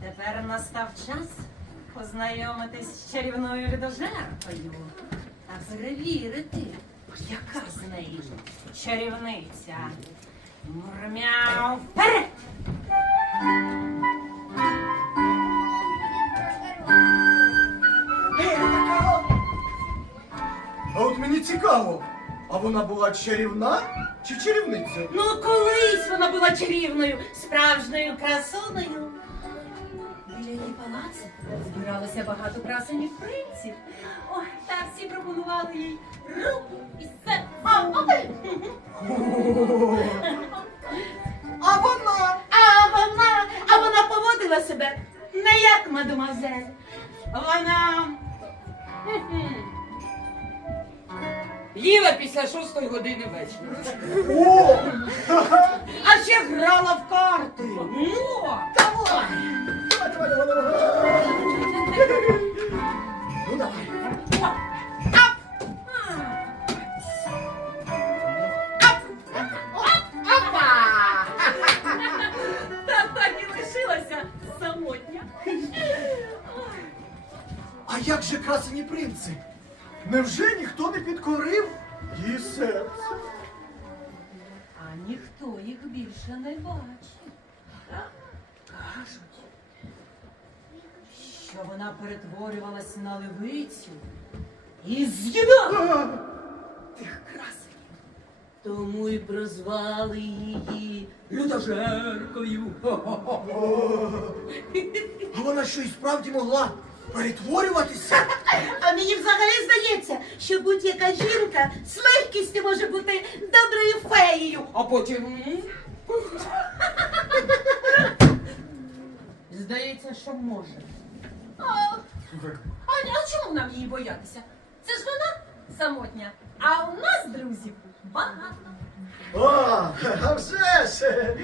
тепер настав час познайомитись з чарівною людожеркою та перевірити, яка з неї чарівниця. Мурмяу вперед! А от мені цікаво, а вона була чарівна чи чарівниця? Ну, колись вона була чарівною, справжньою красунею. Біля її палацу збиралося багато красенів принців. Ой, та всі пропонували їй руку і серце. А, ой! А вона! А вона, а вона поводила себе не як мадемуазель. Вона. хм-хм, Їла після шостої години вечора. О! А ще грала в карти. Ну, Давай! Давай, давай, давай, давай! Ну давай! та так і лишилася самотня. А як же красені принци? Невже ніхто не підкорив її серце? А ніхто їх більше не бачив. Кажуть, що вона перетворювалась на левицю і з'їдала тих красенів. Тому і прозвали її людожеркою. А вона що і справді могла перетворюватися? А мені взагалі здається, що будь-яка жінка з легкістю може бути доброю феєю. А потім. Здається, що може. А, Аня, а чому нам її боятися? Це ж вона самотня, а у нас друзів багато. О, а вже ж!